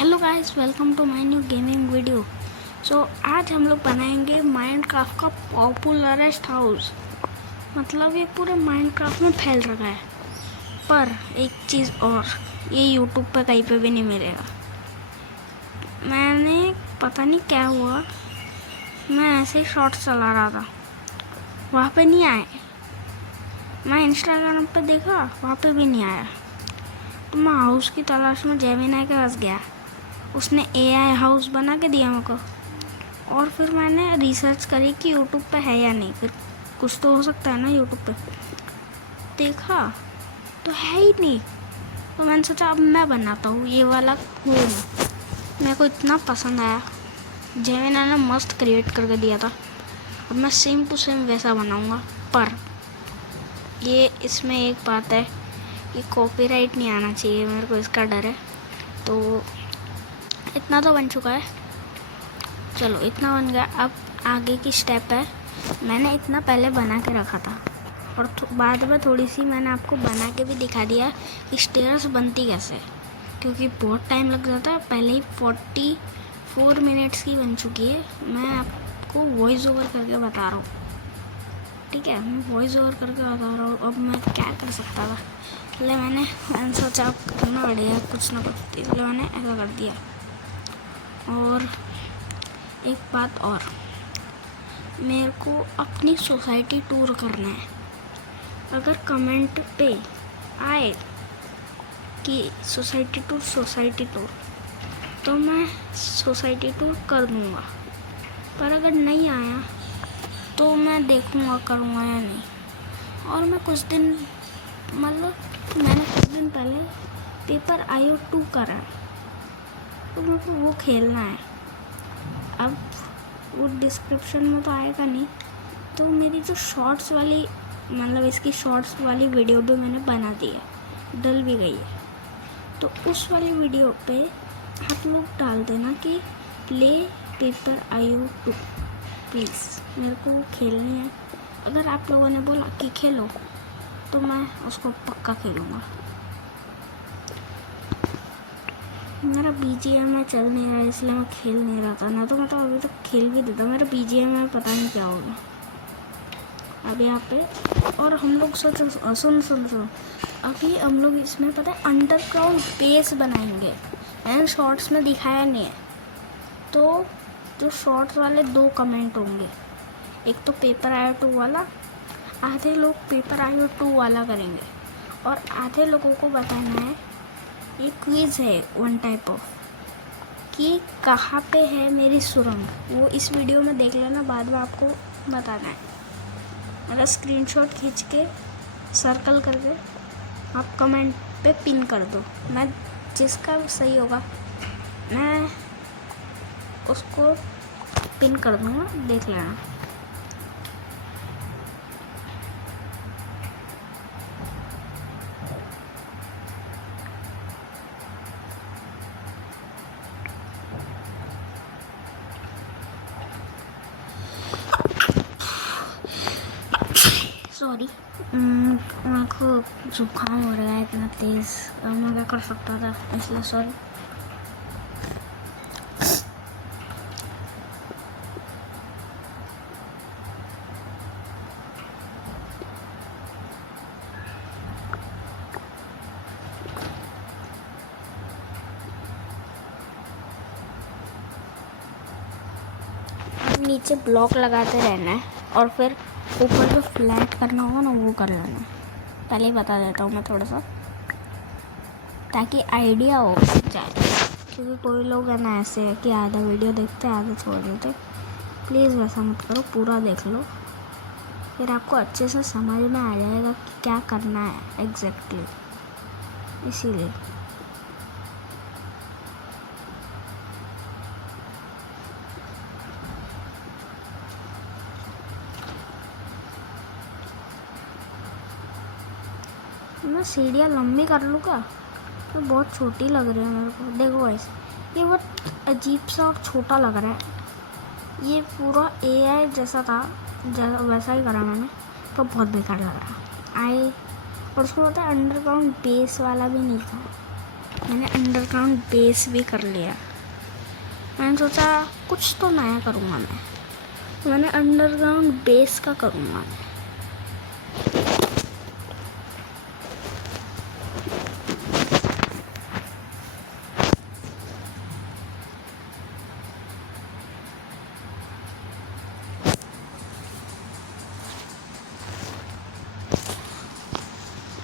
Hello guys, welcome to my new gaming video. आज हम लोग बनाएंगे माइनक्राफ्ट का पॉपुलरेस्ट हाउस। मतलब ये पूरे माइनक्राफ्ट में फैल रखा है, पर एक चीज़ और, ये यूट्यूब पे कहीं पे भी नहीं मिलेगा। मैंने पता नहीं क्या हुआ, मैं ऐसे ही शॉर्ट्स चला रहा था, वहाँ पे नहीं आए। मैं इंस्टाग्राम पे देखा, वहाँ पे भी नहीं आया। तो मैं हाउस की तलाश में जेमिनी के पास गया, उसने एआई हाउस बना के दिया मेरे को। और फिर मैंने रिसर्च करी कि यूट्यूब पे है या नहीं, फिर कुछ तो हो सकता है ना यूट्यूब पे। देखा तो है ही नहीं। तो मैंने सोचा अब मैं बनाता हूँ ये वाला होम। मेरे को इतना पसंद आया, जेमिनी ने मस्त क्रिएट करके दिया था। अब मैं सेम टू सेम वैसा बनाऊँगा, पर ये इसमें एक बात है, ये कॉपीराइट नहीं आना चाहिए, मेरे को इसका डर है। तो इतना तो बन चुका है, चलो इतना बन गया। अब आगे की स्टेप है, मैंने इतना पहले बना के रखा था और बाद में थोड़ी सी मैंने आपको बना के भी दिखा दिया कि स्टेयर्स बनती कैसे, क्योंकि बहुत टाइम लग जाता है। पहले ही 44 मिनट्स की बन चुकी है। मैं आपको वॉइस ओवर करके बता रहा हूँ, ठीक है? मैं वॉइस ओवर करके बता रहा हूँ। अब मैं क्या कर सकता था, इसलिए मैंने सोचा अब करना पड़ेगा कुछ ना कुछ, इसलिए मैंने ऐसा कर दिया। और एक बात और, मेरे को अपनी सोसाइटी टूर करना है। अगर कमेंट पे आए कि सोसाइटी टूर, तो मैं सोसाइटी टूर कर दूँगा। पर अगर नहीं आया तो मैं देखूँगा करूँगा या नहीं। और मैं कुछ दिन मैंने कुछ दिन पहले पेपर IO 2 करा है, तो मेरे को वो खेलना है। अब वो डिस्क्रिप्शन में तो आएगा नहीं, तो मेरी जो शॉर्ट्स वाली इसकी शॉर्ट्स वाली वीडियो भी मैंने बना दी है, डल भी गई है। तो उस वाली वीडियो पे आप लोग डाल देना कि प्ले पेपर IO 2 प्लीज़, मेरे को वो खेलनी है। अगर आप लोगों ने बोला कि खेलो, तो मैं उसको पक्का खेलूँगा। मेरा BGMI चल नहीं रहा है, इसलिए मैं खेल नहीं रहा था, ना तो मैं तो अभी तक खेल भी देता। मेरा BGMI पता नहीं क्या होगा अब यहाँ पे। और हम लोग सुन अभी हम लोग इसमें पता है अंडरग्राउंड बेस बनाएंगे। मैंने शॉर्ट्स में दिखाया नहीं है, तो जो शॉर्ट्स वाले 2 कमेंट होंगे, एक तो पेपर IO 2 वाला, आधे लोग पेपर IO 2 वाला करेंगे और आधे लोगों को बताना है, ये क्विज़ है वन टाइप ऑफ, कि कहाँ पे है मेरी सुरंग। वो इस वीडियो में देख लेना, बाद में आपको बताना है। मेरा स्क्रीनशॉट खींच के सर्कल करके आप कमेंट पे पिन कर दो। मैं जिसका सही होगा मैं उसको पिन कर दूँगा, देख लेना। सॉरी, मेरे को जुकाम हो रहा है इतना तेज़, मैं क्या कर सकता था, इसलिए सॉरी। नीचे ब्लॉक लगाते रहना है और फिर ऊपर जो फ्लैट करना होगा ना, वो कर लेना है। पहले ही बता देता हूँ मैं थोड़ा सा, ताकि आइडिया हो जाए। क्योंकि कोई लोग है ना ऐसे है कि आधा वीडियो देखते आधा छोड़ देते। प्लीज़ वैसा मत करो, पूरा देख लो, फिर आपको अच्छे से समझ में आ जाएगा कि क्या करना है एग्जैक्टली। इसीलिए मैं सीढ़ियाँ लंबी कर लूँ क्या? तो बहुत छोटी लग रही है मेरे को। देखो ऐसे, ये बहुत अजीब सा और छोटा लग रहा है। ये पूरा AI जैसा था, वैसा ही करा मैंने, तो बहुत बेकार लग रहा और उसको पता है अंडरग्राउंड बेस वाला भी नहीं था। मैंने अंडरग्राउंड बेस भी कर लिया। मैंने सोचा कुछ तो नया करूँगा मैंने अंडरग्राउंड बेस का करूँगा।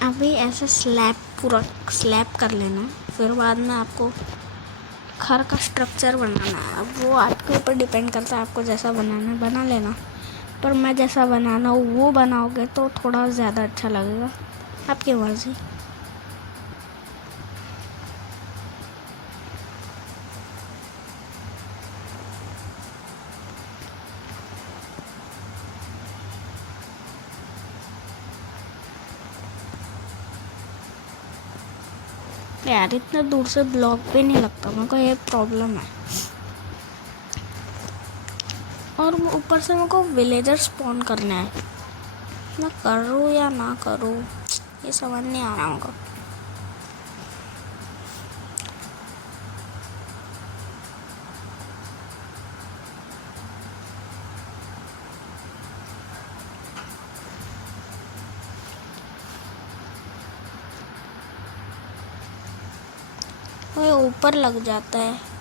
अभी ऐसे पूरा स्लैब कर लेना, फिर बाद में आपको घर का स्ट्रक्चर बनाना है। अब वो आपके ऊपर डिपेंड करता है, आपको जैसा बनाना है बना लेना, पर मैं जैसा बनाना हो वो बनाओगे तो थोड़ा ज़्यादा अच्छा लगेगा, आपकी मर्ज़ी। यार इतना दूर से ब्लॉक भी नहीं लगता, मेरे को ये प्रॉब्लम है। और ऊपर से मेरे को विलेजर स्पॉन करना है, मैं करूँ या ना करूँ ये समझ नहीं आ रहा मेरे को। वो ऊपर लग जाता है।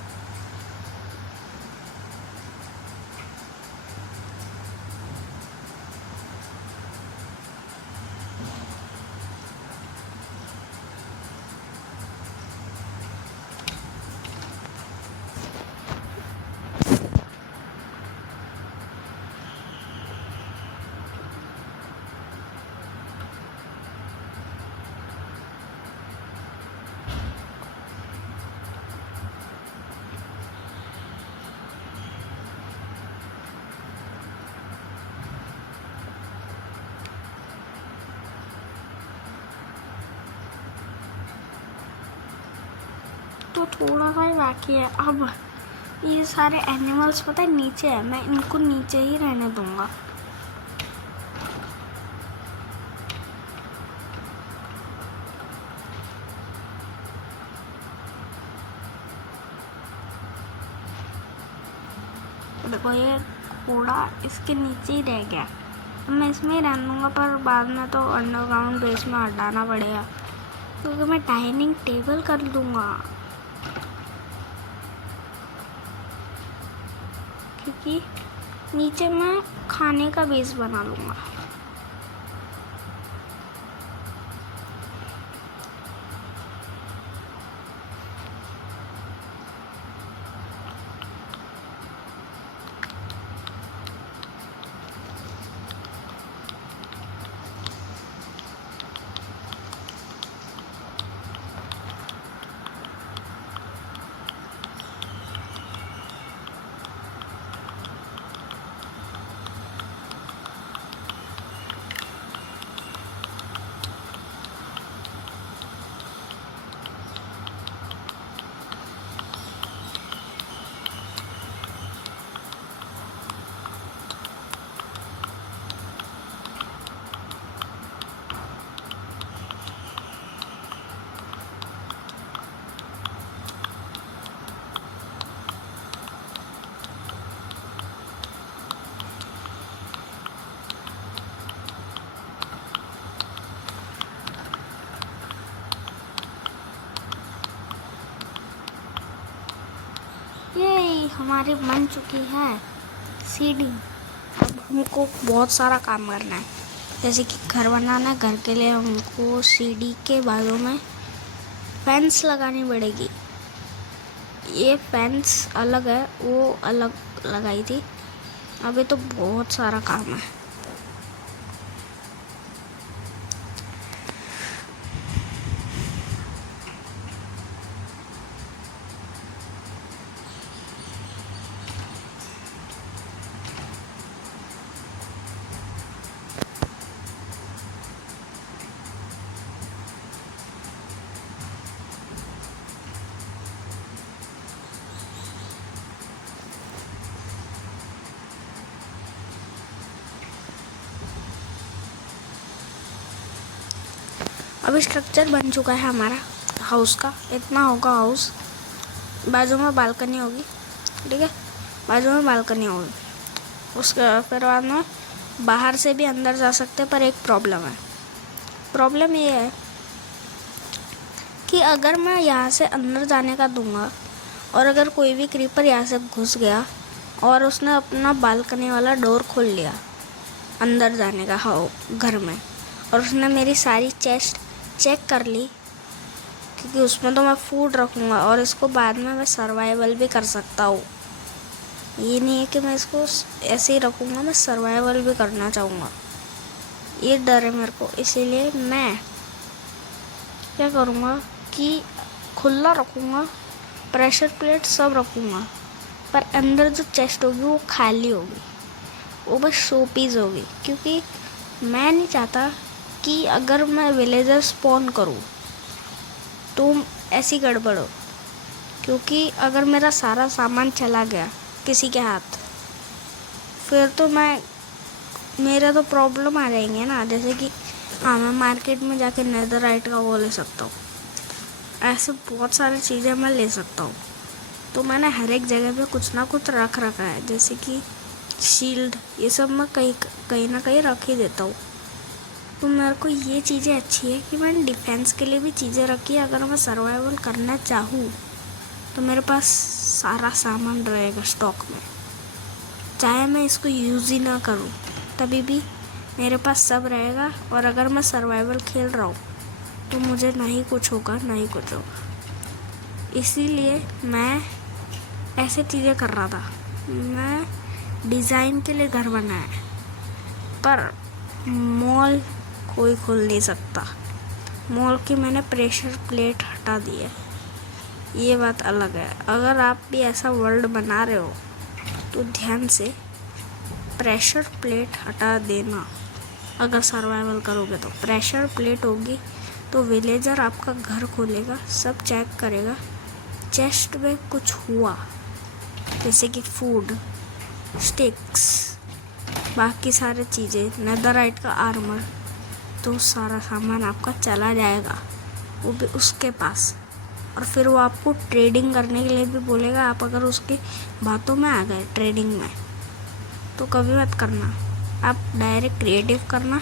तो थोड़ा सा ही बाकी है। अब ये सारे एनिमल्स पता है नीचे है, मैं इनको नीचे ही रहने दूंगा। देखो ये घोड़ा इसके नीचे ही रह गया, अब मैं इसमें ही रह लूँगा, पर बाद में तो अंडरग्राउंड बेस में हटाना पड़ेगा, क्योंकि मैं डाइनिंग टेबल कर लूँगा, क्योंकि नीचे मैं खाने का बेस बना लूँगा। ये हमारी बन चुकी है सीढ़ी। अब हमको बहुत सारा काम करना है, जैसे कि घर बनाना है। घर के लिए हमको सीढ़ी के बाजू में फेंस लगानी पड़ेगी। ये फेंस अलग है, वो अलग लगाई थी। अभी तो बहुत सारा काम है। अब स्ट्रक्चर बन चुका है हमारा। हाउस का, इतना होगा हाउस, बाजू में बालकनी होगी, ठीक है, बाजू में बालकनी होगी। उसके फिर बाद में बाहर से भी अंदर जा सकते हैं, पर एक प्रॉब्लम है। प्रॉब्लम ये है कि अगर मैं यहाँ से अंदर जाने का दूंगा और अगर कोई भी क्रीपर यहाँ से घुस गया और उसने अपना बालकनी वाला डोर खोल लिया अंदर जाने का घर में, और उसने मेरी सारी चेस्ट चेक कर ली, क्योंकि उसमें तो मैं फूड रखूँगा और इसको बाद में मैं सर्वाइवल भी कर सकता हूँ। ये नहीं है कि मैं इसको ऐसे ही रखूँगा, मैं सर्वाइवल भी करना चाहूँगा। ये डर है मेरे को, इसीलिए मैं क्या करूँगा कि खुला रखूँगा, प्रेशर प्लेट सब रखूँगा, पर अंदर जो चेस्ट होगी वो खाली होगी, वो बस शो पीस होगी। क्योंकि मैं नहीं चाहता कि अगर मैं विलेजर स्पॉन करूँ तो ऐसी गड़बड़ हो, क्योंकि अगर मेरा सारा सामान चला गया किसी के हाथ, फिर तो मेरा तो प्रॉब्लम आ जाएंगे ना। जैसे कि हाँ, मैं मार्केट में जाके नेदरराइट का वो ले सकता हूँ, ऐसे बहुत सारी चीज़ें मैं ले सकता हूँ। तो मैंने हर एक जगह पे कुछ ना कुछ रख रखा है, जैसे कि शील्ड, ये सब मैं कहीं ना कहीं रख ही देता हूँ। तो मेरे को ये चीज़ें अच्छी है कि मैंने डिफेंस के लिए भी चीज़ें रखी है। अगर मैं सर्वाइवल करना चाहूँ तो मेरे पास सारा सामान रहेगा स्टॉक में, चाहे मैं इसको यूज़ ही ना करूँ तभी भी मेरे पास सब रहेगा। और अगर मैं सर्वाइवल खेल रहा हूँ तो मुझे ना ही कुछ होगा ना ही कुछ होगा। इसीलिए मैं ऐसे चीज़ें कर रहा था। मैं डिज़ाइन के लिए घर बनाया है, पर मॉल कोई खोल नहीं सकता। मॉल की मैंने प्रेशर प्लेट हटा दी है, ये बात अलग है। अगर आप भी ऐसा वर्ल्ड बना रहे हो तो ध्यान से प्रेशर प्लेट हटा देना। अगर सर्वाइवल करोगे तो प्रेशर प्लेट होगी तो विलेजर आपका घर खोलेगा, सब चेक करेगा, चेस्ट में कुछ हुआ जैसे कि फूड, स्टिक्स, बाकी सारी चीज़ें, नेदरराइट का आर्मर, तो सारा सामान आपका चला जाएगा, वो भी उसके पास। और फिर वो आपको ट्रेडिंग करने के लिए भी बोलेगा। आप अगर उसकी बातों में आ गए ट्रेडिंग में तो कभी मत करना, आप डायरेक्ट क्रिएटिव करना।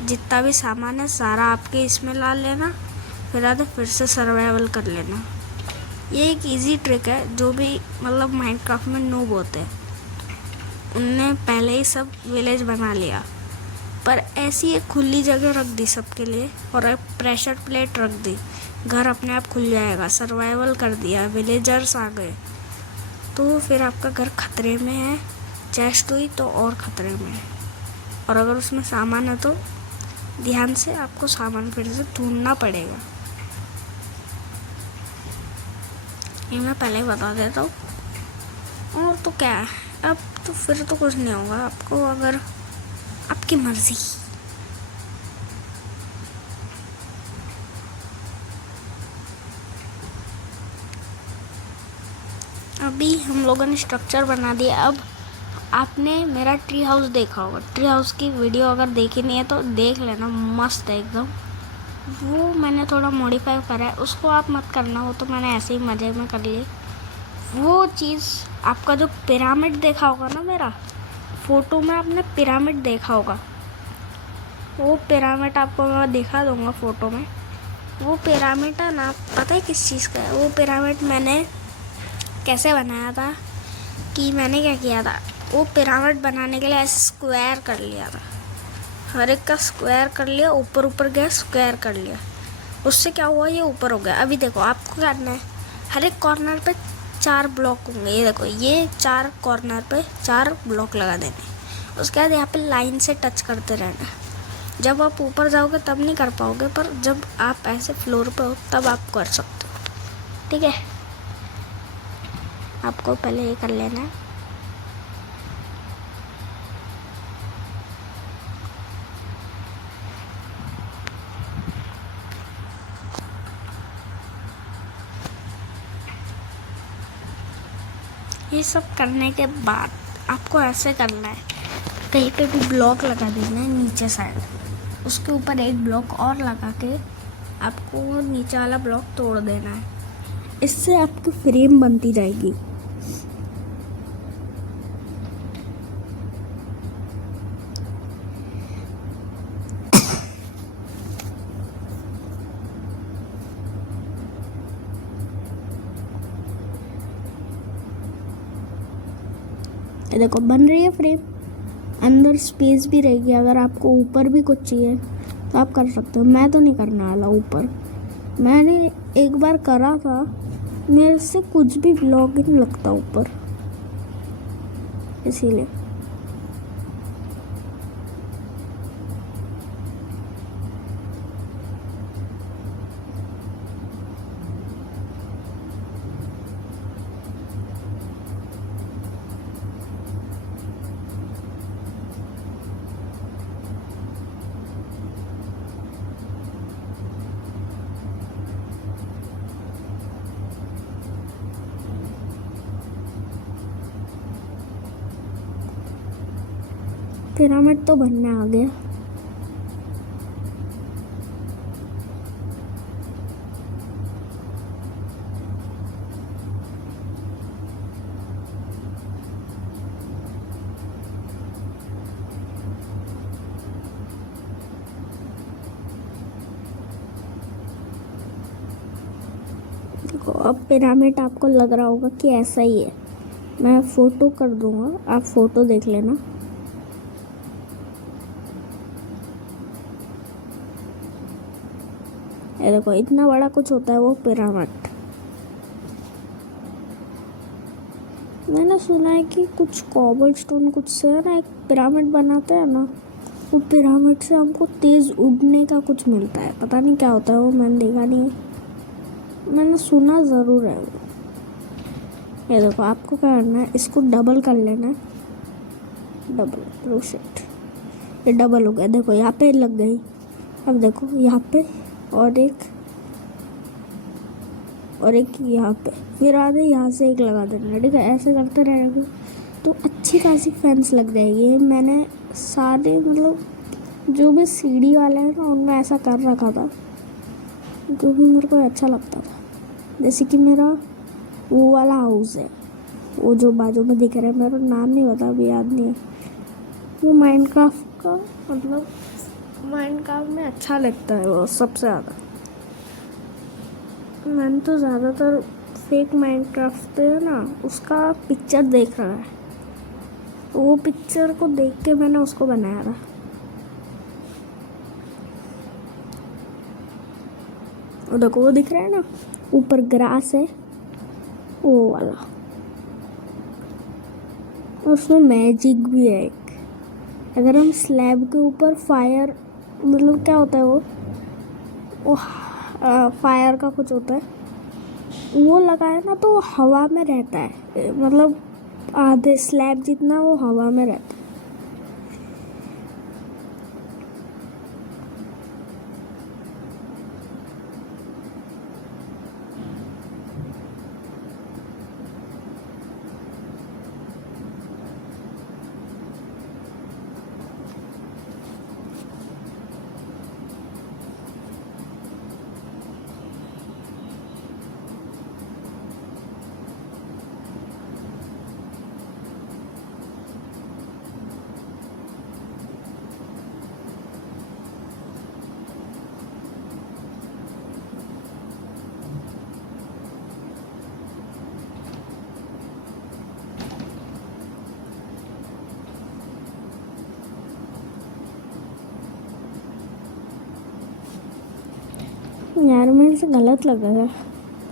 जितना भी सामान है सारा आपके इसमें ला लेना, फिर से सर्वाइवल कर लेना। ये एक इजी ट्रिक है, जो भी मतलब माइनक्राफ्ट में नूब होते हैं उनने पहले ही सब विलेज बना लिया, पर ऐसी एक खुली जगह रख दी सबके लिए और एक प्रेशर प्लेट रख दी, घर अपने आप खुल जाएगा। सर्वाइवल कर दिया, विलेजर्स आ गए तो फिर आपका घर खतरे में है, चेस्ट हुई तो और खतरे में है। और अगर उसमें सामान है तो ध्यान से आपको सामान फिर से ढूंढना पड़ेगा। ये मैं पहले ही बता देता हूँ। और तो क्या है, अब तो फिर तो कुछ नहीं होगा आपको, अगर आपकी मर्जी। अभी हम लोगों ने स्ट्रक्चर बना दिया। अब आपने मेरा ट्री हाउस देखा होगा, ट्री हाउस की वीडियो अगर देखी नहीं है तो देख लेना, मस्त है एकदम। वो मैंने थोड़ा मॉडिफाई करा है, उसको आप मत करना, वो तो मैंने ऐसे ही मज़े में कर ली। वो चीज़ आपका जो पिरामिड देखा होगा ना, मेरा फ़ोटो में आपने पिरामिड देखा होगा, वो पिरामिड आपको मैं दिखा दूँगा फ़ोटो में। वो पिरामिड है ना, पता है किस चीज़ का है वो पिरामिड? मैंने कैसे बनाया था कि मैंने क्या किया था, वो पिरामिड बनाने के लिए ऐसे स्क्वायर कर लिया था, हर एक का स्क्वायर कर लिया, ऊपर ऊपर गया स्क्वायर कर लिया, उससे क्या हुआ, ये ऊपर हो गया। अभी देखो आपको क्या करना है, हर एक कॉर्नर पे 4 ब्लॉक होंगे, ये देखो, ये 4 कॉर्नर पे 4 ब्लॉक लगा देने। उसके बाद यहाँ पे लाइन से टच करते रहना। जब आप ऊपर जाओगे तब नहीं कर पाओगे, पर जब आप ऐसे फ्लोर पे हो तब आप कर सकते हो, ठीक है। आपको पहले ये कर लेना है। ये सब करने के बाद आपको ऐसे करना है, कहीं पे भी ब्लॉक लगा देना है नीचे साइड, उसके ऊपर एक ब्लॉक और लगा के आपको नीचे वाला ब्लॉक तोड़ देना है, इससे आपकी फ्रेम बनती जाएगी। ये देखो बन रही है फ्रेम, अंदर स्पेस भी रहेगी। अगर आपको ऊपर भी कुछ चाहिए तो आप कर सकते हो। मैं तो नहीं करने वाला ऊपर, मैंने एक बार करा था, मेरे से कुछ भी ब्लॉक नहीं लगता ऊपर, इसीलिए। पिरामिड तो बनने आ गया। देखो अब पिरामिड आपको लग रहा होगा कि ऐसा ही है। मैं फ़ोटो कर दूंगा, आप फ़ोटो देख लेना। ये देखो इतना बड़ा कुछ होता है वो पिरामिड। मैंने सुना है कि कुछ कॉबल स्टोन कुछ से है ना एक पिरामिड बनाते हैं ना, वो पिरामिड से हमको तेज़ उड़ने का कुछ मिलता है। पता नहीं क्या होता है वो, मैंने देखा नहीं है, मैंने सुना ज़रूर है वो। ये देखो आपको क्या करना है, इसको डबल कर लेना है। डबल, लो शिट, ये डबल हो गया। देखो यहाँ पे लग गई। अब देखो यहाँ पे और एक यहाँ पे, फिर आधे यहाँ से एक लगा देना। ठीक है, ऐसे करते रहेंगे तो अच्छी खासी फेंस लग जाएगी। मैंने सारे मतलब जो भी सीढ़ी वाले हैं ना उनमें ऐसा कर रखा था क्योंकि मेरे को अच्छा लगता था। जैसे कि मेरा वो वाला हाउस है, वो जो बाजू में दिख रहा है, मेरा नाम नहीं पता, अभी याद नहीं है। वो माइनक्राफ्ट का मतलब माइनक्राफ्ट में अच्छा लगता है वो सबसे ज़्यादा। मैंने तो ज़्यादातर फेक माइनक्राफ्ट पे है ना उसका पिक्चर देख रहा है, वो पिक्चर को देख के मैंने उसको बनाया था। और देखो वो दिख रहा है ना ऊपर ग्रास है, वो वाला, और उसमें मैजिक भी है एक। अगर हम स्लैब के ऊपर फायर, मतलब क्या होता है वो फायर का कुछ होता है, वो लगाए ना तो हवा में रहता है, मतलब आधे स्लैब जितना वो हवा में रहता है। यार मेरे से गलत लगा है।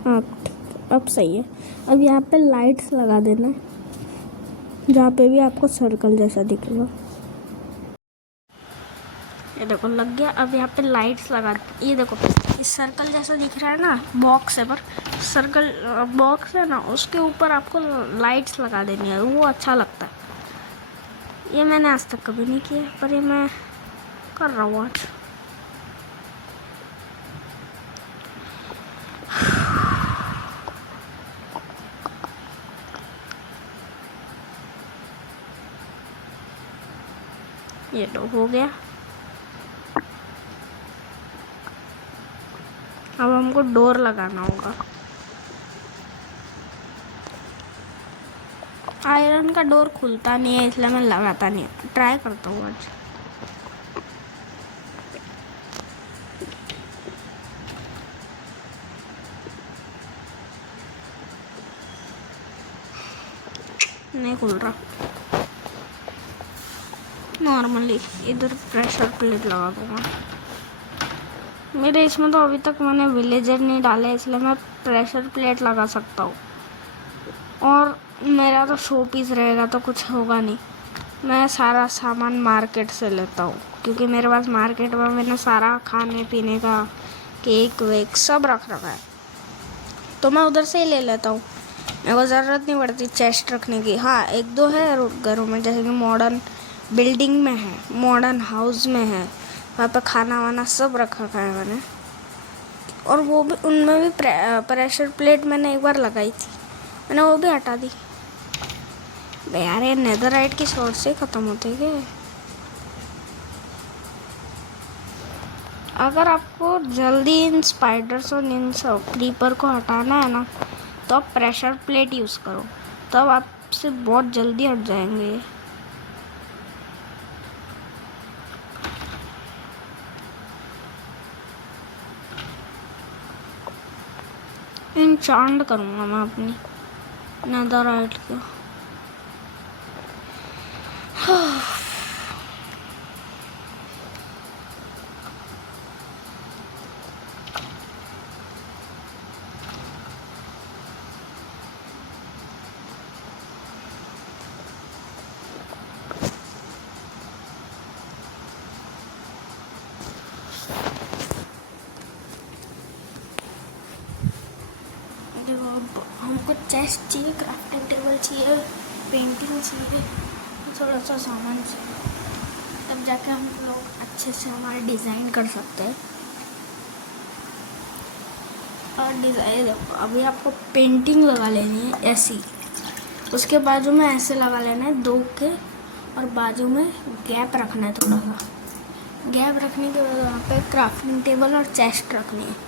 हाँ ठीक, अब सही है। अब यहाँ पे लाइट्स लगा देना जहाँ पे भी आपको सर्कल जैसा दिखेगा। ये देखो लग गया। अब यहाँ पे लाइट्स लगा, ये देखो इस सर्कल जैसा दिख रहा है ना, बॉक्स है पर सर्कल बॉक्स है ना, उसके ऊपर आपको लाइट्स लगा देनी है, वो अच्छा लगता है। ये मैंने आज तक कभी नहीं किया पर ये मैं कर रहा हूँ आज। ये तो हो गया। हमको डोर लगाना होगा। आयरन का डोर खुलता नहीं है इसलिए मैं लगाता नहीं, ट्राई करता हूँ आज। नहीं खुल रहा। नॉर्मली इधर प्रेशर प्लेट लगा दूंगा। मेरे इसमें तो अभी तक मैंने विलेजर नहीं डाले इसलिए मैं प्रेशर प्लेट लगा सकता हूँ। और मेरा तो शो पीस रहेगा तो कुछ होगा नहीं। मैं सारा सामान मार्केट से लेता हूँ क्योंकि मेरे पास मार्केट में मैंने सारा खाने पीने का केक वेक सब रख रखा है, तो मैं उधर से ही ले लेता हूँ। मेरे को ज़रूरत नहीं पड़ती चेस्ट रखने की। हाँ, एक दो है घरों में, जैसे कि मॉडर्न बिल्डिंग में है, मॉडर्न हाउस में है, वहाँ पे खाना वाना सब रखा है मैंने। और वो भी, उनमें भी प्रेशर प्लेट मैंने एक बार लगाई थी, मैंने वो भी हटा दी। यार ये नेदरराइट की शॉर्ट से ख़त्म होते क्या? अगर आपको जल्दी इन स्पाइडर्स और इन सब क्रीपर को हटाना है ना, तो आप प्रेशर प्लेट यूज़ करो, तब आपसे बहुत जल्दी हट जाएंगे। इंचांट करूँगा मैं अपनी नेदरराइट को। अब हमको चेस्ट चाहिए, क्राफ्टिंग टेबल चाहिए, पेंटिंग चाहिए, थोड़ा सा सामान चाहिए, तब जाके हम लोग अच्छे से हमारा डिज़ाइन कर सकते हैं। और डिज़ाइन अभी आपको पेंटिंग लगा लेनी है ऐसी, उसके बाजू में ऐसे लगा लेना है दो के, और बाजू में गैप रखना है, थोड़ा सा गैप रखने के बाद वहाँ पे क्राफ्टिंग टेबल और चेस्ट रखनी है।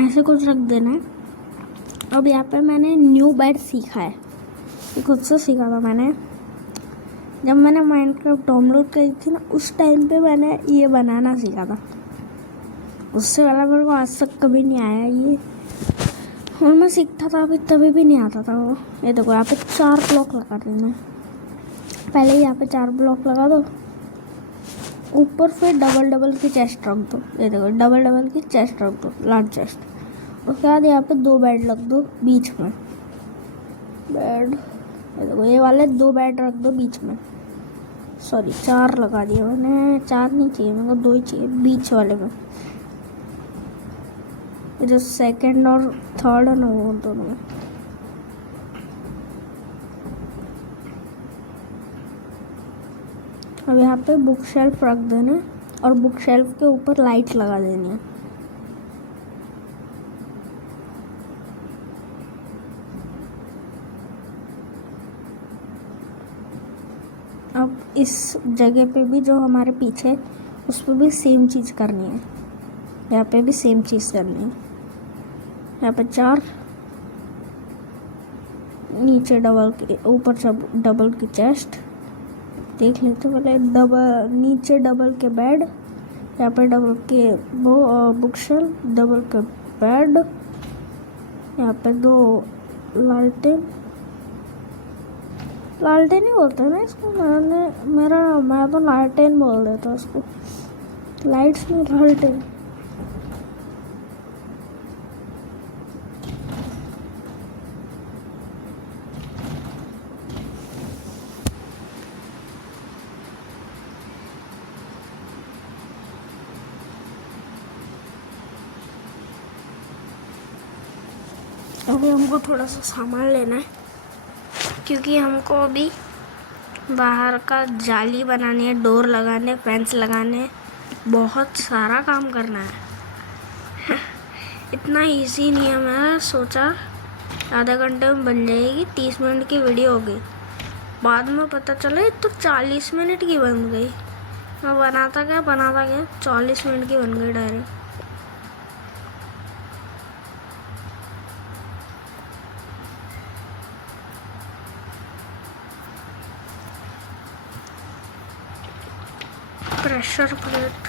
ऐसे कुछ रख देना है। अब यहाँ पे मैंने न्यू बेड सीखा है, ये खुद से सीखा था मैंने। जब मैंने माइनक्राफ्ट डाउनलोड करी थी ना, उस टाइम पे मैंने ये बनाना सीखा था। उससे वाला मेरे को आज तक कभी नहीं आया ये, और मैं सीखता था अभी तभी भी नहीं आता था वो। ये देखो यहाँ पे 4 ब्लॉक लगा देना, पहले यहाँ पे 4 ब्लॉक लगा दो, ऊपर फिर डबल की चेस्ट रख दो। ये देखो डबल की चेस्ट रख दो, लार्ज चेस्ट। उसके बाद यहाँ पे 2 बेड रख दो बीच में, बेड। ये देखो ये वाले 2 बेड रख दो बीच में, सॉरी 4 लगा दिए मैंने, 4 नहीं चाहिए मेरे को, 2 ही चाहिए बीच वाले में। ये जो सेकंड और थर्ड है ना, वो दोनों में। अब यहाँ पे बुक शेल्फ रख देना, और बुक शेल्फ के ऊपर लाइट लगा देनी है। अब इस जगह पे भी जो हमारे पीछे, उस पर भी सेम चीज़ करनी है, यहाँ पे भी सेम चीज़ करनी है। यहाँ पे 4, नीचे डबल के, ऊपर सब डबल की चेस्ट, देख लेते पहले। डबल नीचे डबल के बेड, यहाँ पे डबल के वो बुक शेल्फ, डबल के बेड, यहाँ पे 2 लालटेन ही बोलते हैं ना इसको, मैं तो लालटेन बोल देता उसको, लाइट्स में लालटेन। अभी हमको थोड़ा सा सामान लेना है, क्योंकि हमको अभी बाहर का जाली बनानी है, डोर लगाने, फेंस लगाने, बहुत सारा काम करना है। इतना इजी नहीं है। मैं सोचा आधा घंटे में बन जाएगी, 30 मिनट की वीडियो हो गई। बाद में पता चला ये तो 40 मिनट की बन गई। मैं बनाता गया 40 मिनट की बन गई डायरेक्ट। प्रेशर प्लेट,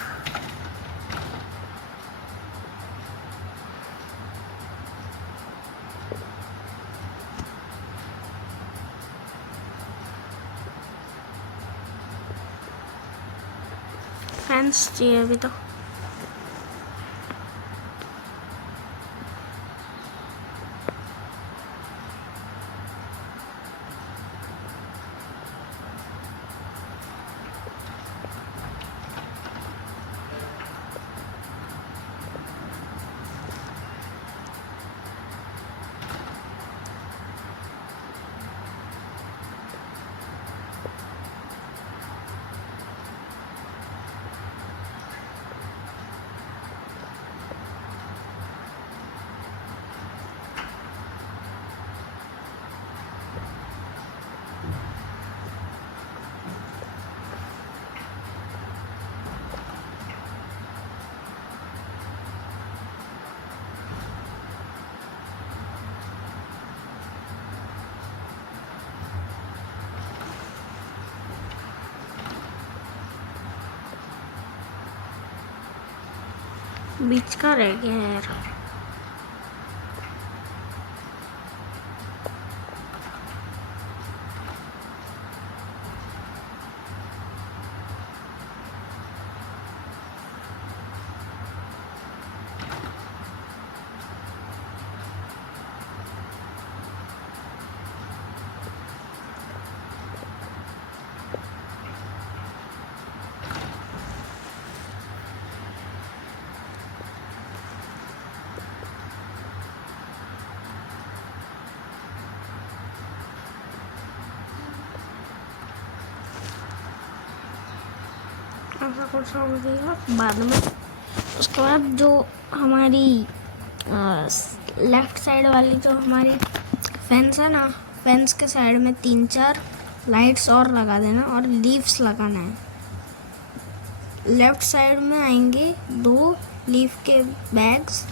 फैंस चाहिए अभी तो। बीच का रह गया यार। ऐसा कुछ हो गया बाद में। उसके बाद जो हमारी लेफ्ट साइड वाली जो हमारी फेंस है ना, फेंस के साइड में 3-4 लाइट्स और लगा देना और लीव्स लगाना है। लेफ्ट साइड में आएंगे 2 लीफ के बैग्स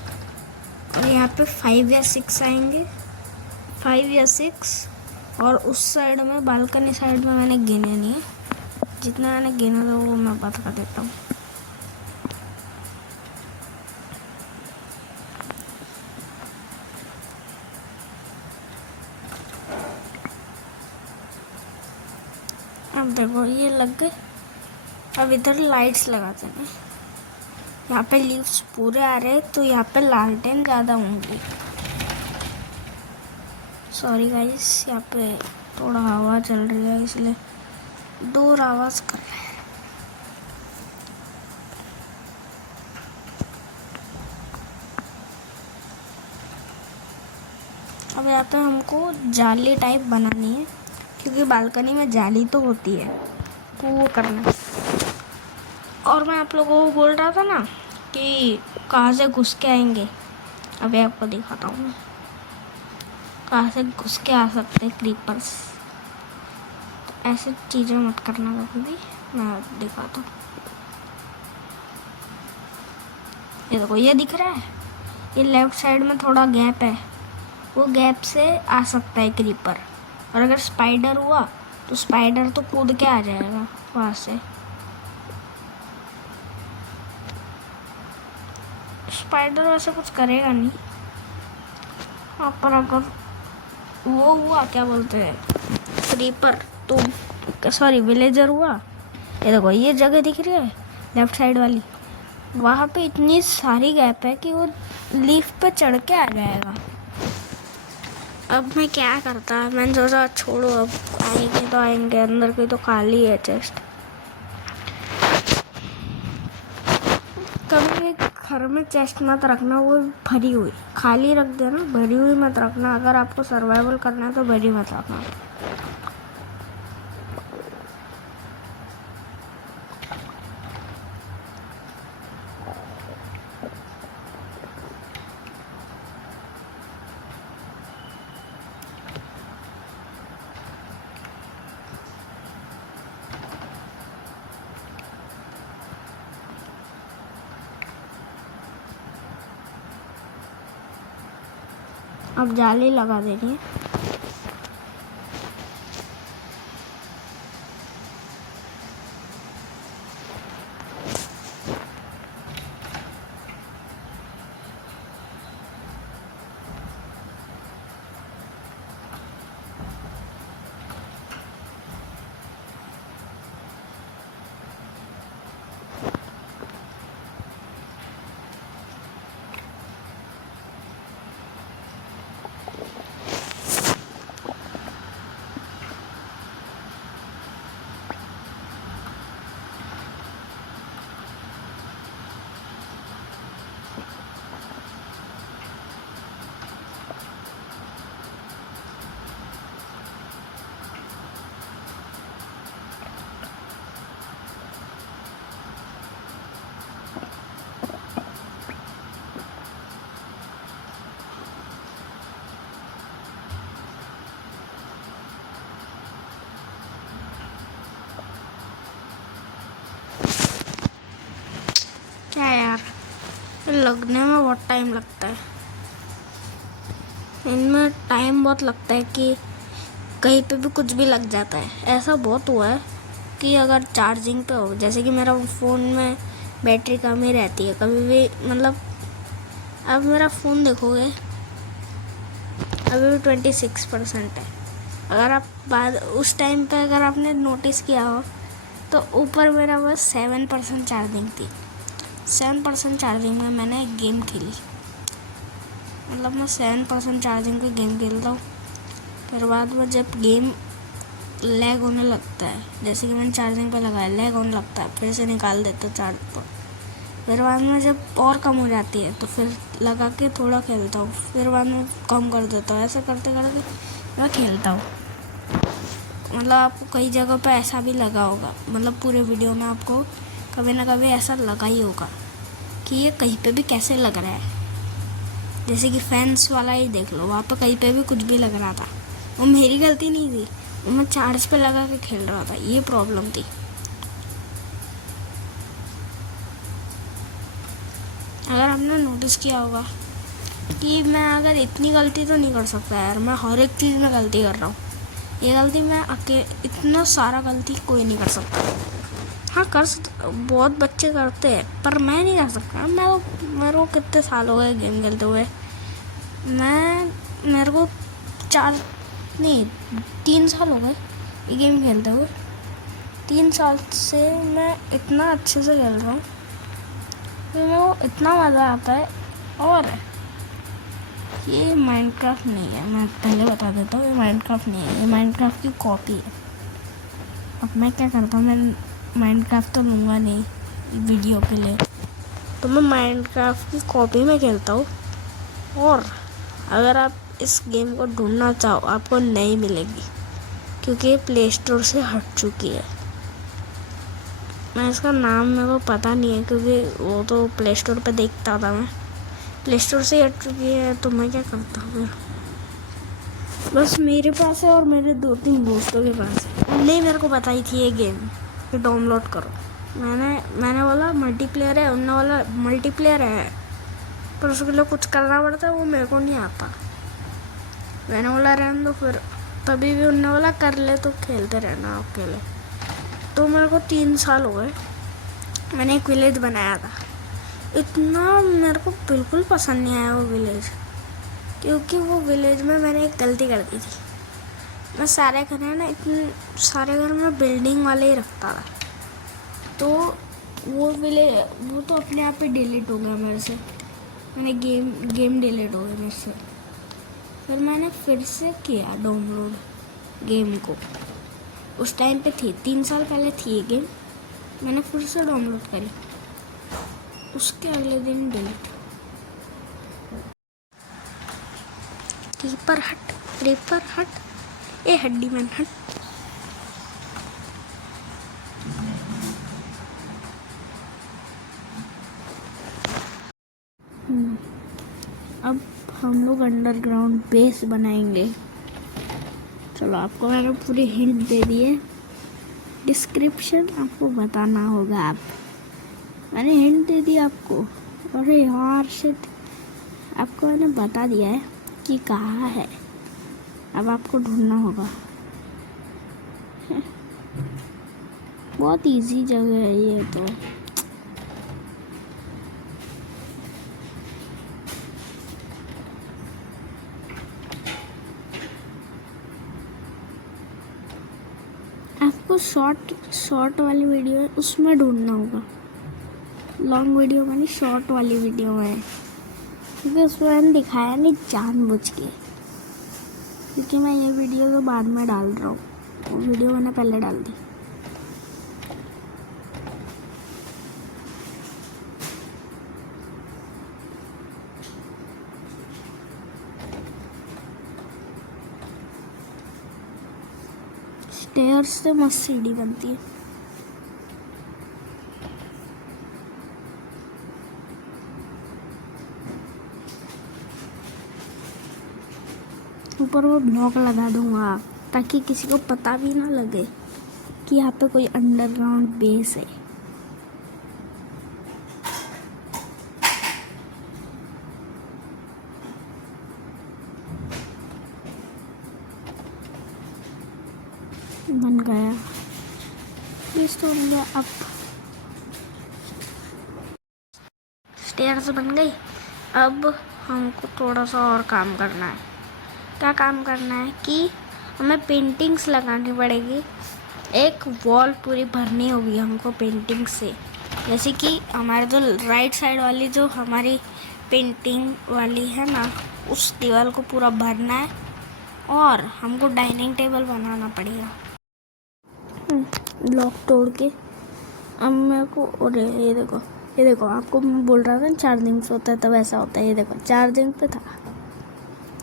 और यहाँ पे 5 या 6 आएंगे, 5 या 6। और उस साइड में बालकनी साइड में मैंने गिने नहीं है, जितना मैंने गिना था वो मैं बता देता हूँ। अब देखो ये लग गए। अब इधर लाइट्स लगाते हैं। यहाँ पे लीव्स पूरे आ रहे हैं तो यहाँ पे लालटेन ज़्यादा होंगी। सॉरी गाइस, यहाँ पे थोड़ा हवा चल रही है इसलिए डोर आवाज़ कर रहे हैं। अब यहाँ पे हमको जाली टाइप बनानी है, क्योंकि बालकनी में जाली तो होती है, तो वो करना है। और मैं आप लोगों को बोल रहा था ना कि कहाँ से घुस के आएंगे, अभी आपको दिखाता हूँ कहाँ से घुस के आ सकते हैं क्रीपर्स। तो ऐसी चीज़ें मत करना कभी भी, मैं दिखाता हूँ। ये देखो, ये दिख रहा है, ये लेफ्ट साइड में थोड़ा गैप है, वो गैप से आ सकता है क्रीपर। और अगर स्पाइडर हुआ तो स्पाइडर तो कूद के आ जाएगा वहाँ से। स्पाइडर वैसे कुछ करेगा नहीं। हाँ, पर अगर वो हुआ, क्या बोलते हैं, क्रीपर, तो सॉरी विलेजर हुआ। ये देखो, ये जगह दिख रही है लेफ्ट साइड वाली, वहाँ पे इतनी सारी गैप है कि वो लीफ पे चढ़ के आ जाएगा। अब मैं क्या करता, मैंने सोचा छोड़ो, अब आएंगे तो आएंगे, अंदर की तो खाली है चेस्ट। कभी घर में चेस्ट मत रखना, वो भरी हुई खाली रख देना, भरी हुई मत रखना। अगर आपको सर्वाइवल करना है तो भरी मत रखना। अब जाली लगा देनी है। क्या यार, लगने में बहुत टाइम लगता है। इनमें टाइम बहुत लगता है कि कहीं पे भी कुछ भी लग जाता है। ऐसा बहुत हुआ है कि अगर चार्जिंग पे हो, जैसे कि मेरा फ़ोन में बैटरी कम ही रहती है कभी भी, मतलब अब मेरा फ़ोन देखोगे अभी भी 26% है। अगर आप बाद उस टाइम पे अगर आपने नोटिस किया हो तो ऊपर मेरा बस 7% चार्जिंग थी। 7% चार्जिंग में मैंने एक गेम खेली, मतलब मैं 7% चार्जिंग पे गेम खेलता हूँ। फिर बाद में जब गेम लैग होने लगता है, जैसे कि मैंने चार्जिंग पे लगाया, लैग होने लगता है, फिर से निकाल देता चार्ज पर। फिर बाद में जब और कम हो जाती है तो फिर लगा के थोड़ा खेलता हूँ, फिर बाद में कम कर देता हूँ। ऐसा करते करते मैं खेलता हूँ। मतलब आपको कई जगह पे ऐसा भी लगा होगा, मतलब पूरे वीडियो में आपको कभी ना कभी ऐसा लगा ही होगा कि ये कहीं पे भी कैसे लग रहा है। जैसे कि फैंस वाला ही देख लो, वहाँ पे कहीं पे भी कुछ भी लग रहा था, वो मेरी गलती नहीं थी, वो मैं चार्ज पे लगा के खेल रहा था, ये प्रॉब्लम थी। अगर आपने नोटिस किया होगा कि मैं अगर इतनी गलती तो नहीं कर सकता यार, मैं हर एक चीज़ में गलती कर रहा हूँ। ये गलती मैं इतना सारा गलती कोई नहीं कर सकता। हाँ बहुत बच्चे करते हैं, पर मैं नहीं कर सकता। मेरे को कितने साल हो गए गेम खेलते हुए, मेरे को 3 साल हो गए ये गेम खेलते हुए। 3 साल से मैं इतना अच्छे से खेल रहा हूँ कि मेरे को इतना मज़ा आता है। और ये माइनक्राफ्ट नहीं है, मैं पहले बता देता हूँ, ये माइनक्राफ्ट नहीं है, ये माइनक्राफ्ट की कॉपी है। अब मैं क्या करता हूँ, मैं माइनक्राफ्ट तो लूँगा नहीं वीडियो के लिए, तो मैं माइनक्राफ्ट की कॉपी में खेलता हूँ। और अगर आप इस गेम को ढूंढना चाहो आपको नहीं मिलेगी, क्योंकि ये प्ले स्टोर से हट चुकी है। मैं इसका नाम मेरे को पता नहीं है, क्योंकि वो तो प्ले स्टोर पे देखता था मैं। प्ले स्टोर से हट चुकी है तो मैं क्या करता हूँ, बस मेरे पास है और मेरे 2-3 दोस्तों के पास है, उन्होंने मेरे को बताई थी ये गेम कि डाउनलोड करो। मैंने बोला मल्टीप्लेयर है, उन्होंने बोला मल्टीप्लेयर है पर उसके लिए कुछ करना पड़ता है, वो मेरे को नहीं आता। मैंने बोला रहने दो, फिर तभी भी उन्होंने बोला कर ले तो खेलते रहना अकेले। तो मेरे को 3 साल हो गए, मैंने एक विलेज बनाया था। इतना मेरे को बिल्कुल पसंद नहीं आया वो विलेज, क्योंकि वो विलेज में मैंने एक गलती कर दी थी। मैं सारे घर है ना, इतने सारे घर में बिल्डिंग वाले ही रखता था, तो वो तो अपने आप पे डिलीट हो गया मेरे से। मैंने गेम डिलीट हो गया मेरे से। फिर मैंने फिर से किया डाउनलोड गेम को। उस टाइम पे थी 3 साल पहले थी ये गेम, मैंने फिर से डाउनलोड करी। उसके अगले दिन डिलीट। रीपर हट, ए हड्डी मैन हट। अब हम लोग अंडरग्राउंड बेस बनाएंगे। चलो, आपको मैंने पूरी हिंट दे दी है, डिस्क्रिप्शन आपको बताना होगा। मैंने हिंट दे दी आपको। अरे यार शिट, आपको मैंने बता दिया है कि कहाँ है, अब आपको ढूंढना होगा। बहुत इजी जगह है ये तो। आपको शॉर्ट वाली वीडियो है उसमें ढूंढना होगा, लॉन्ग वीडियो में नहीं, शॉर्ट वाली वीडियो में, क्योंकि उसमें मैंने दिखाया नहीं जानबूझ के, क्योंकि मैं ये वीडियो तो बाद में डाल रहा हूँ, वो वीडियो मैंने पहले डाल दी। स्टेयर्स से मस्त सीढ़ी बनती है। ऊपर वो ब्लॉक लगा दूंगा ताकि किसी को पता भी ना लगे कि यहाँ पे कोई अंडरग्राउंड बेस है। बन गया, ये तो बन गया। अब स्टेयर्स बन गई। अब हमको थोड़ा सा और काम करना है। क्या काम करना है कि हमें पेंटिंग्स लगानी पड़ेगी। एक वॉल पूरी भरनी होगी हमको पेंटिंग से। जैसे कि हमारे जो राइट साइड वाली जो हमारी पेंटिंग वाली है ना, उस दीवार को पूरा भरना है। और हमको डाइनिंग टेबल बनाना पड़ेगा ब्लॉक तोड़ के। अब मेरे को, और ये देखो आपको मैं बोल रहा था चार्जिंग पे होता है तब ऐसा होता है। ये देखो चार्जिंग पे था।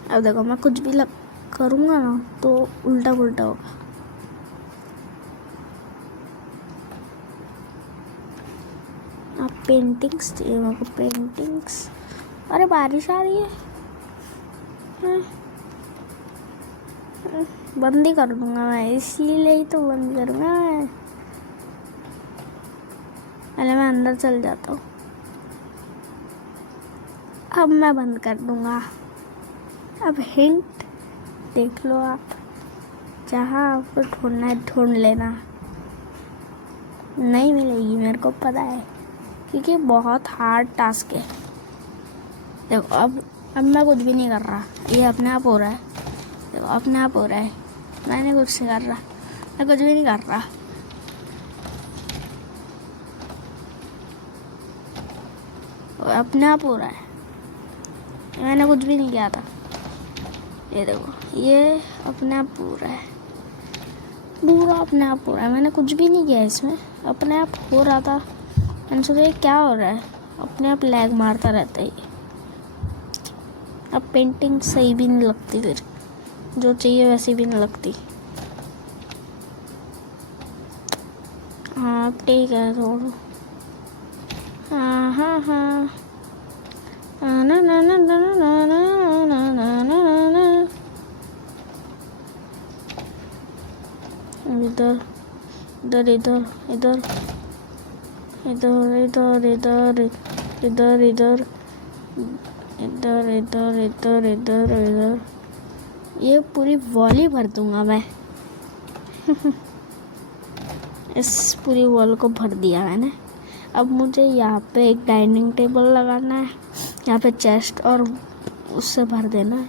अब देखो मैं कुछ भी करूँगा ना तो उल्टा पुल्टा होगा। अब पेंटिंग्स चाहिए मेरे को, पेंटिंग्स। अरे बारिश आ रही है, बंद ही कर दूंगा मैं, इसीलिए ही तो बंद करूँगा मैं। पहले मैं अंदर चल जाता हूँ, अब मैं बंद कर दूंगा। अब हिंट देख लो आप, जहाँ आपको ढूंढना है ढूंढ लेना। नहीं मिलेगी मेरे को पता है, क्योंकि बहुत हार्ड टास्क है। देखो अब मैं कुछ भी नहीं कर रहा, ये अपने आप हो रहा है। देखो अपने आप हो रहा है, मैंने कुछ नहीं कर रहा, मैं कुछ भी नहीं कर रहा। अपने आप हो रहा है, मैंने कुछ भी नहीं किया था। ये देखो ये अपने आप पूरा है, पूरा अपने आप हो रहा है। मैंने कुछ भी नहीं किया इसमें, अपने आप हो रहा था। मैंने सोचा ये क्या हो रहा है, अपने आप लैग मारता रहता है। अब पेंटिंग सही भी नहीं लगती, फिर जो चाहिए वैसी भी नहीं लगती। हाँ ठीक है थोड़ा। हाँ हाँ हाँ ना ना ना ना ना ना ना ना ना ना। इधर इधर इधर इधर इधर इधर इधर इधर इधर इधर इधर इधर इधर इधर। ये पूरी वॉल ही भर दूंगा मैं। इस पूरी वॉल को भर दिया मैंने। अब मुझे यहाँ पे एक डाइनिंग टेबल लगाना है, यहाँ पे चेस्ट और उससे भर देना है।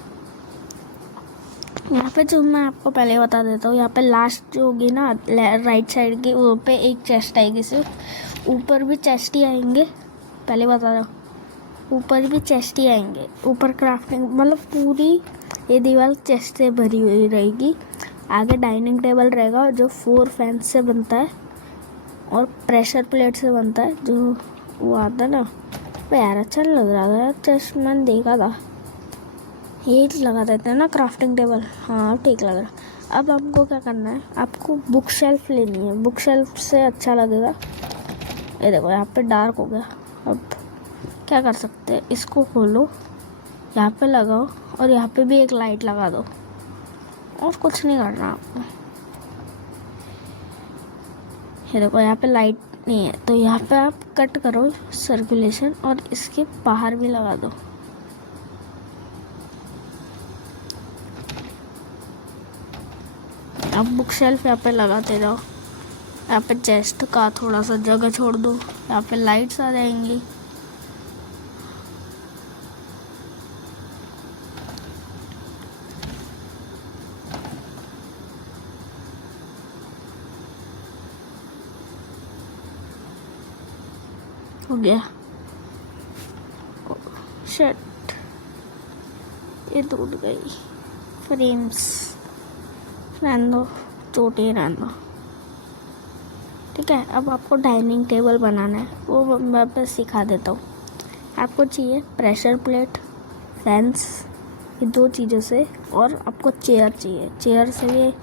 यहाँ पे जो मैं आपको पहले बता देता हूँ, यहाँ पे लास्ट जो होगी ना राइट साइड की, वो पे एक चेस्ट आएगी सिर्फ। ऊपर भी चेस्ट ही आएंगे, पहले बता रहा हूँ, ऊपर भी चेस्ट ही आएंगे। ऊपर क्राफ्टिंग मतलब पूरी ये दीवार चेस्ट से भरी हुई रहेगी। आगे डाइनिंग टेबल रहेगा जो 4 फैन से बनता है और प्रेशर प्लेट से बनता है, जो वो आता ना, वो यार अच्छा लग रहा था, जस्ट मैंने देखा था, यही लगा देते हैं ना क्राफ्टिंग टेबल। हाँ ठीक लग रहा। अब आपको क्या करना है, आपको बुक शेल्फ लेनी है, बुक शेल्फ से अच्छा लगेगा। ये देखो यहाँ पे डार्क हो गया। अब क्या कर सकते हैं, इसको खोलो, यहाँ पे लगाओ और यहाँ पे भी एक लाइट लगा दो, और कुछ नहीं करना आपको। ये देखो यहाँ पे लाइट नहीं है, तो यहाँ पे आप कट करो सर्कुलेशन और इसके बाहर भी लगा दो। आप बुक शेल्फ यहाँ पे लगाते जाओ। यहाँ पे चेस्ट का थोड़ा सा जगह छोड़ दो, यहाँ पे लाइट्स आ जाएंगी। हो गया। शिट, ये टूट गई फ्रेम्स। रहने दो, टूटे रहने दो। ठीक है, अब आपको डाइनिंग टेबल बनाना है, वो मैं बस सिखा देता हूँ। आपको चाहिए प्रेशर प्लेट, फैंस, ये 2 चीज़ों से, और आपको चेयर चाहिए। चेयर से ये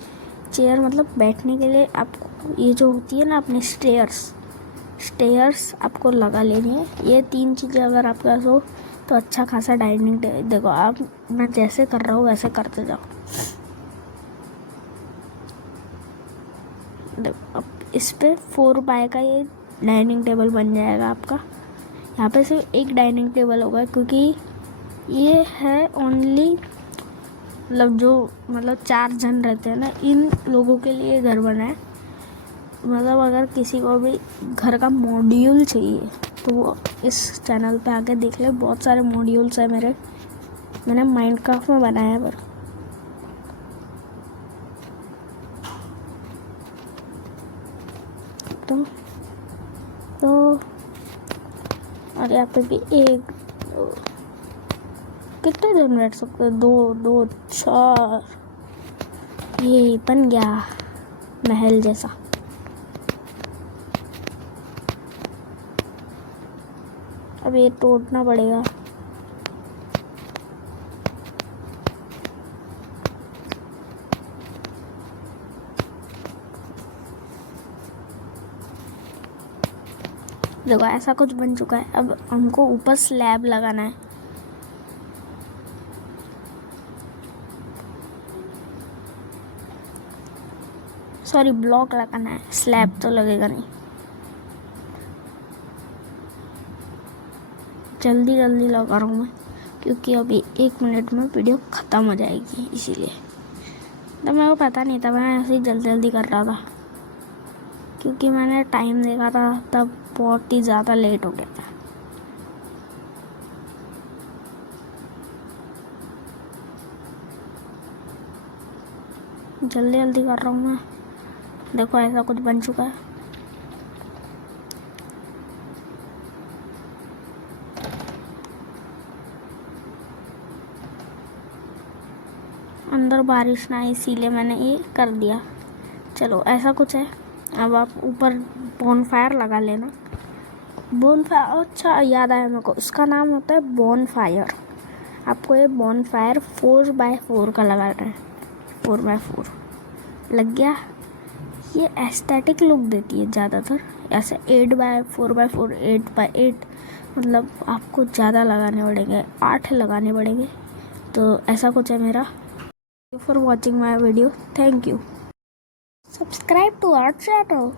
चेयर मतलब बैठने के लिए आपको ये जो होती है ना अपनी स्टेयर्स आपको लगा लेनी है। ये 3 चीज़ें अगर आपके पास हो तो अच्छा खासा डाइनिंग टेबल। देखो आप, मैं जैसे कर रहा हूँ वैसे करते जाओ। देखो अब इस पे 4 बाय का ये डाइनिंग टेबल बन जाएगा आपका। यहाँ पे सिर्फ एक डाइनिंग टेबल होगा, क्योंकि ये है ओनली मतलब जो 4 जन रहते हैं ना, इन लोगों के लिए घर बना है। मतलब अगर किसी को भी घर का मॉड्यूल चाहिए तो वो इस चैनल पे आके देख ले, बहुत सारे मॉड्यूल्स है मैंने माइनक्राफ्ट में बनाया है। पर तो और यहाँ पे भी एक, कितने जन बैठ सकते हैं, 2 4। ये बन गया महल जैसा। अब ये तोड़ना पड़ेगा। देखो ऐसा कुछ बन चुका है। अब हमको ऊपर स्लैब लगाना है। सॉरी, ब्लॉक लगाना है, स्लैब तो लगेगा नहीं। जल्दी लगा रहा हूँ मैं, क्योंकि अभी 1 मिनट में वीडियो ख़त्म हो जाएगी, इसीलिए। तो मेरे को पता नहीं था, मैं ऐसे ही जल्दी कर रहा था, क्योंकि मैंने टाइम देखा था तब बहुत ही ज़्यादा लेट हो गया था। जल्दी कर रहा हूँ मैं। देखो ऐसा कुछ बन चुका है। अंदर बारिश ना, इसीलिए मैंने ये कर दिया। चलो ऐसा कुछ है। अब आप ऊपर बॉनफायर लगा लेना। बॉनफायर, अच्छा याद आया मेरे को, इसका नाम होता है बॉनफायर। आपको ये बॉनफायर 4x4 का लगाना है। 4x4 लग गया। ये एस्थेटिक लुक देती है ज़्यादातर। ऐसे 8x4x4, 8x8, मतलब आपको ज़्यादा लगाने पड़ेंगे, 8 लगाने पड़ेंगे। तो ऐसा कुछ है मेरा। Thank you for watching my video. Thank you. Subscribe to our channel.